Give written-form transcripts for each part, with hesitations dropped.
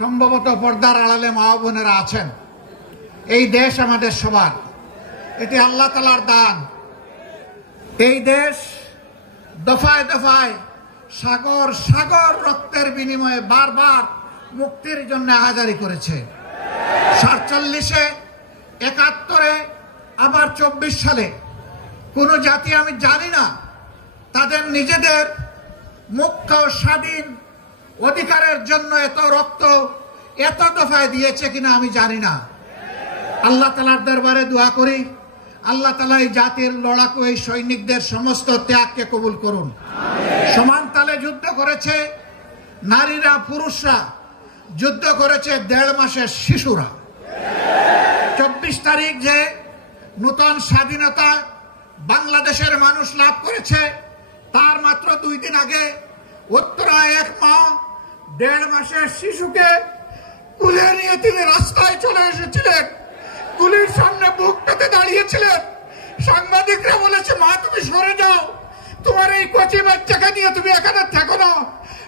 সম্ভবত পর্দার আড়ালে মা বোনেরা আছেন, এই দেশ আমাদের সবার, এটি আল্লাহ তাআলার দান। এই দেশ দফায় দফায় সাগর সাগর রক্তের বিনিময়ে বারবার মুক্তির জন্য আহাজারি করেছে। 47-এ, 71-এ, আবার 24 সালে কোন জাতি আমি জানি না তাদের নিজেদের মুক্ত স্বাধীন অধিকারের জন্য এত রক্ত এত দফায় দিয়েছে কিনা আমি জানি না। আল্লাহ তাআলার দরবারে দোয়া করি, আল্লাহ তাআলা এই জাতির লড়াকু এই সৈনিকদের সমস্ত ত্যাগকে কবুল করুন। সমান তালে যুদ্ধ করেছে নারীরা, পুরুষরা, যুদ্ধ করেছে 1.5 মাসের শিশুরা। 24 তারিখ যে নতুন স্বাধীনতা বাংলাদেশের মানুষ লাভ করেছে, তার মাত্র 2 দিন আগে উত্তরায় এক মা 1.5 মাসের শিশুকে কুলে নিয়ে তিনি রাস্তায় চলে এসেছিলেন, গুলির সামনে বুক পেতে দাঁড়িয়েছিলেন। সাংবাদিকরা বলেছে, মা তুমি সরে যাও, তোমার এই কচি বাচ্চাকে নিয়ে তুমি এখানে থাকো না।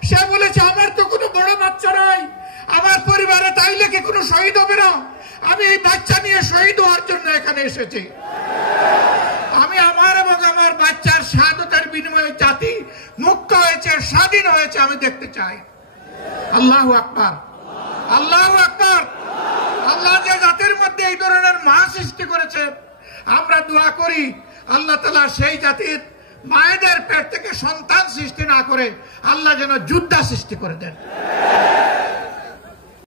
সে বলেছে, আমার তো কোনো বড় বাচ্চা নাই, আমার পরিবারে তাইলে কি কোনো শহীদ হবে না? আমি এই বাচ্চা নিয়ে শহীদ হওয়ার জন্য এখানে এসেছি। আমি আমার এবং আমার বাচ্চার শাহাদাতের বিনিময়ে জাতি মুক্ত হয়েছে, স্বাধীন হয়েছে, আমি দেখতে চাই। আল্লাহু আকবার, আল্লাহু আকবার। আল্লাহ যে জাতির মধ্যে এই ধরনের মা সৃষ্টি করেছে, আমরা দোয়া করি আল্লাহ তাআলা সেই জাতির মায়েদের পেট থেকে সন্তান সৃষ্টি না করে আল্লাহ যেন যোদ্ধা সৃষ্টি করে দেন।